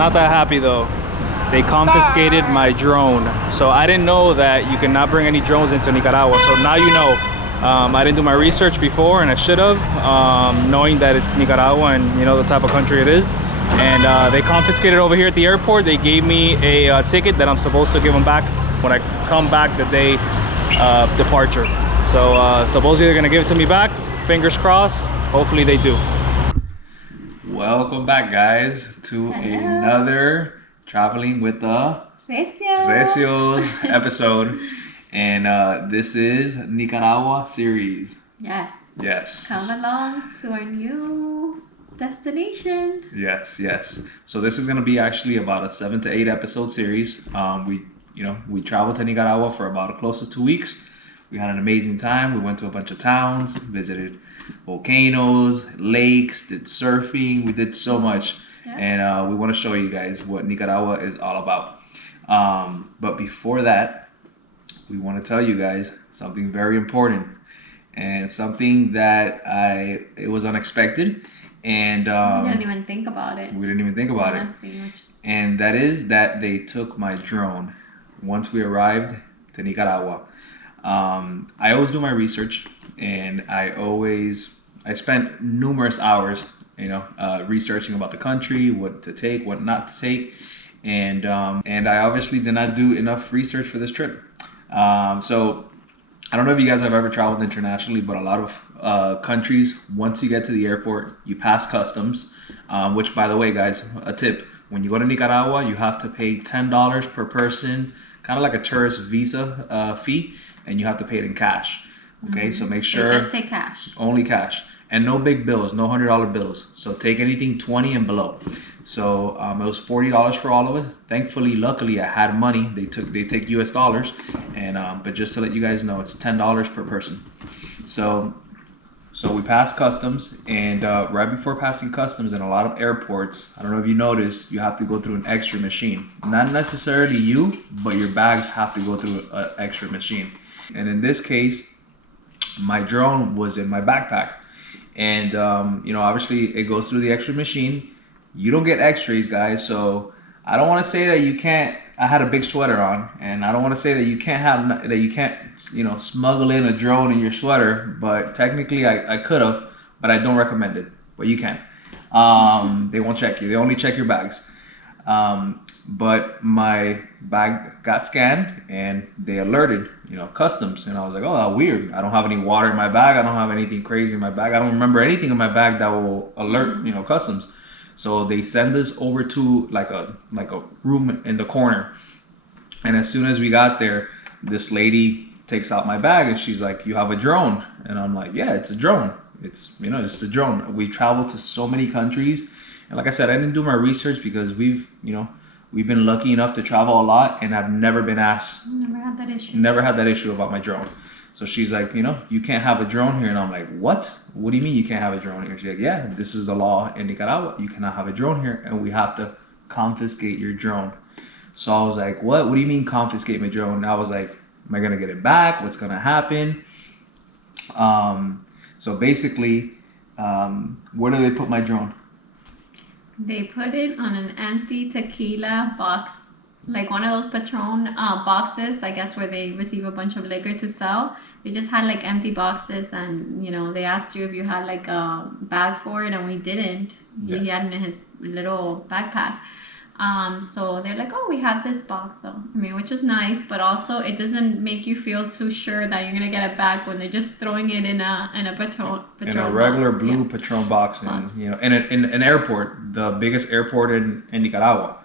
not that happy though. They confiscated my drone. So I didn't know that you cannot bring any drones into Nicaragua. So now you know. I didn't do my research before, and I should have, knowing that it's Nicaragua and you know the type of country it is. And they confiscated over here at the airport. They gave me a ticket that I'm supposed to give them back when I come back the day of departure. So supposedly they're gonna give it to me back. Fingers crossed. Hopefully they do. Welcome back, guys, to another Traveling with the Recios episode. And this is Nicaragua Series. Yes. Yes. Come along to our new destination. Yes. So this is going to be actually about a 7 to 8 episode series. We traveled to Nicaragua for about close to 2 weeks. We had an amazing time. We went to a bunch of towns, visited volcanoes, lakes, did surfing. We did so much. Yeah. And we want to show you guys what Nicaragua is all about. But before that, we want to tell you guys something very important and something that it was unexpected, and we didn't even think about it. And that is that they took my drone once we arrived to Nicaragua. I always do my research, and I spent numerous hours, researching about the country, what to take, what not to take, and I obviously did not do enough research for this trip. So I don't know if you guys have ever traveled internationally, but a lot of countries, once you get to the airport, you pass customs, which, by the way, guys, a tip: when you go to Nicaragua, you have to pay $10 per person, kind of like a tourist visa fee, and you have to pay it in cash. Okay, so make sure just take cash. Only cash, and no big bills, no $100 bills. So take anything 20 and below. So it was $40 for all of us. Thankfully, luckily, I had money. They take US dollars, and but just to let you guys know, it's $10 per person. So we passed customs, and right before passing customs, in a lot of airports, I don't know if you noticed, you have to go through an X-ray machine. Not necessarily you, but your bags have to go through an X-ray machine. And in this case, my drone was in my backpack, and obviously it goes through the X-ray machine. You don't get x-rays, guys, so I don't want to say that you can't. I had a big sweater on, and I don't want to say that you can't smuggle in a drone in your sweater, but technically I could have, but I don't recommend it. But you can. They won't check you. They only check your bags. But my bag got scanned, and they alerted customs, and I was like, oh, that's weird. I don't have any water in my bag. I don't have anything crazy in my bag. I don't remember anything in my bag that will alert customs. So they send us over to like a room in the corner, and as soon as we got there, this lady takes out my bag and she's like, "You have a drone?" And I'm like, "Yeah, it's a drone. It's a drone." We traveled to so many countries, and like I said, I didn't do my research because we've been lucky enough to travel a lot, and I've never been asked. Never had that issue about my drone. So she's like, you can't have a drone here. And I'm like, what? What do you mean you can't have a drone here? She's like, yeah, this is the law in Nicaragua. You cannot have a drone here, and we have to confiscate your drone. So I was like, what? What do you mean confiscate my drone? And I was like, am I going to get it back? What's going to happen? So basically, where do they put my drone? They put it on an empty tequila box, like one of those Patron boxes, I guess, where they receive a bunch of liquor to sell. They just had like empty boxes, and they asked you if you had like a bag for it, and we didn't. Yeah. He had it in his little backpack. So they're like, oh, we have this box. So which is nice, but also it doesn't make you feel too sure that you're gonna get it back when they're just throwing it in a Patron in a regular blue, yeah, Patron box, and in an airport, the biggest airport in Nicaragua.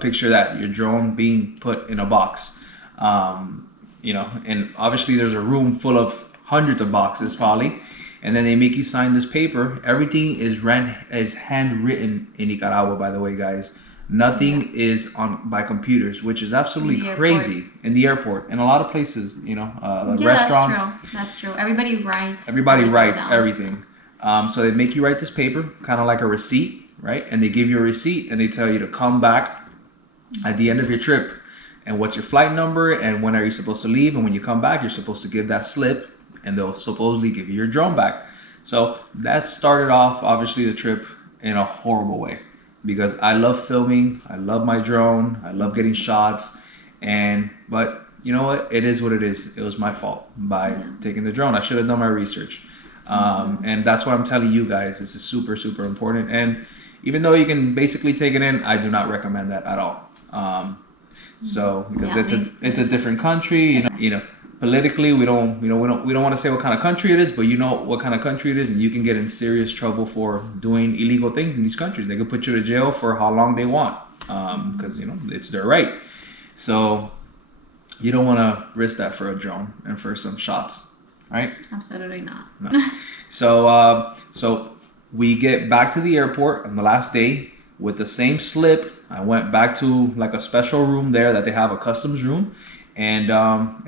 Picture that, your drone being put in a box, and obviously there's a room full of hundreds of boxes probably, and then they make you sign this paper. Everything is handwritten in Nicaragua, by the way, guys. Nothing is by computers, which is absolutely crazy in the airport. In a lot of places, restaurants. That's true. Everybody writes everything. So they make you write this paper, kind of like a receipt. Right? And they give you a receipt, and they tell you to come back at the end of your trip, and what's your flight number, and when are you supposed to leave, and when you come back, you're supposed to give that slip, and they'll supposedly give you your drone back. So that started off, obviously, the trip in a horrible way. because I love filming. I love my drone. I love getting shots. But you know what? It is what it is. It was my fault by taking the drone. I should have done my research. And that's why I'm telling you guys, this is super, super important. And even though you can basically take it in, I do not recommend that at all. Because it's a different country, you know, politically we don't want to say what kind of country it is, but you know what kind of country it is, and you can get in serious trouble for doing illegal things in these countries. They can put you to jail for how long they want, because you know it's their right. So you don't want to risk that for a drone and for some shots, right? Absolutely not. No. So we get back to the airport on the last day with the same slip. I went back to like a special room there that they have, a customs room. And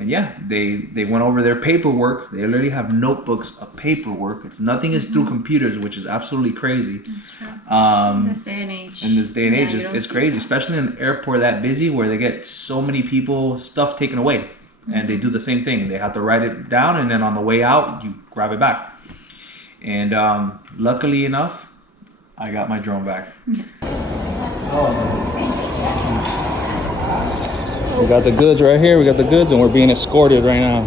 yeah, they went over their paperwork. They literally have notebooks of paperwork. Nothing is through computers, which is absolutely crazy. That's true. In this day and age. In this day and age, it's crazy, especially in an airport that busy where they get so many people, stuff taken away. And they do the same thing. They have to write it down, and then on the way out, you grab it back. And luckily enough, I got my drone back. We got the goods right here. We got the goods, and we're being escorted right now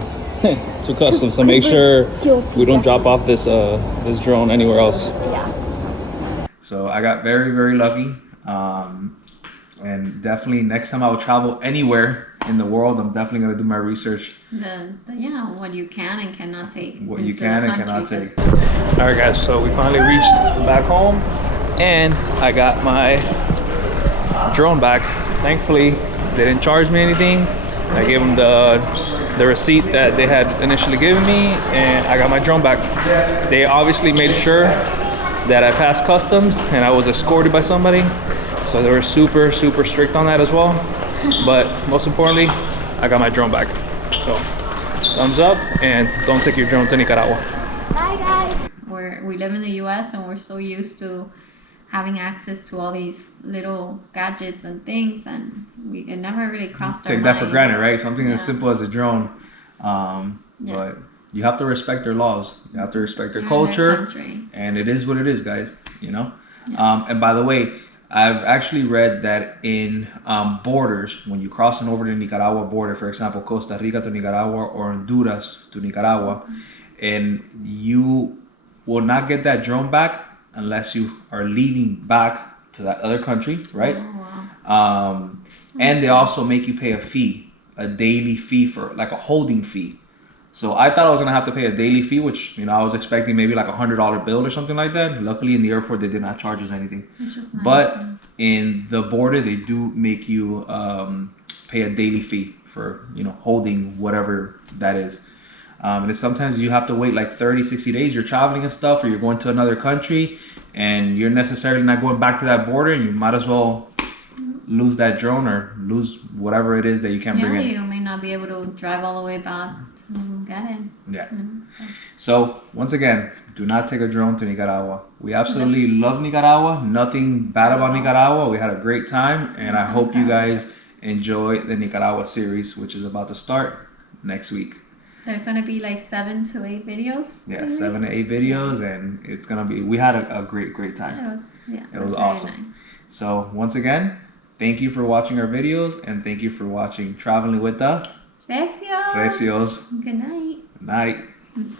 to customs to make sure we don't drop off this this drone anywhere else. Yeah. So I got very, very lucky. And definitely next time I will travel anywhere in the world, I'm definitely going to do my research. What you can and cannot take. What you can and cannot take. All right, guys. So we finally reached back home, and I got my drone back. Thankfully, they didn't charge me anything. I gave them the receipt that they had initially given me, and I got my drone back. They obviously made sure that I passed customs and I was escorted by somebody. So they were super, super strict on that as well. But most importantly, I got my drone back. So thumbs up, and don't take your drone to Nicaragua. Bye guys. We live in the US and we're so used to having access to all these little gadgets and things, and it never really crossed our minds. Take that for granted, right? Something as simple as a drone. But you have to respect their laws. You have to respect their culture. And it is what it is, guys, you know? Yeah. And by the way, I've actually read that in borders, when you're crossing over the Nicaragua border, for example, Costa Rica to Nicaragua or Honduras to Nicaragua, and you will not get that drone back unless you are leaving back to that other country, right? Oh, wow. And they also make you pay a fee, a daily fee, for like a holding fee. So I thought I was gonna have to pay a daily fee, which, you know, I was expecting maybe like $100 bill or something like that. Luckily in the airport, they did not charge us anything. Nice. But in the border, they do make you pay a daily fee for, you know, holding whatever that is. And sometimes you have to wait like 30, 60 days. You're traveling and stuff, or you're going to another country and you're necessarily not going back to that border, and you might as well lose that drone or lose whatever it is that you can't bring in. You may not be able to drive all the way back to get it. Yeah. So once again, do not take a drone to Nicaragua. We absolutely love Nicaragua. Nothing bad about Nicaragua. We had a great time, and I hope you guys enjoy the Nicaragua series, which is about to start next week. There's gonna be like 7 to 8 videos. Yeah, 7 to 8 videos, and it's gonna be. We had a great time. It was awesome. Nice. So once again, thank you for watching our videos, and thank you for watching Traveling with the Recios. Good night. Good night. Good night.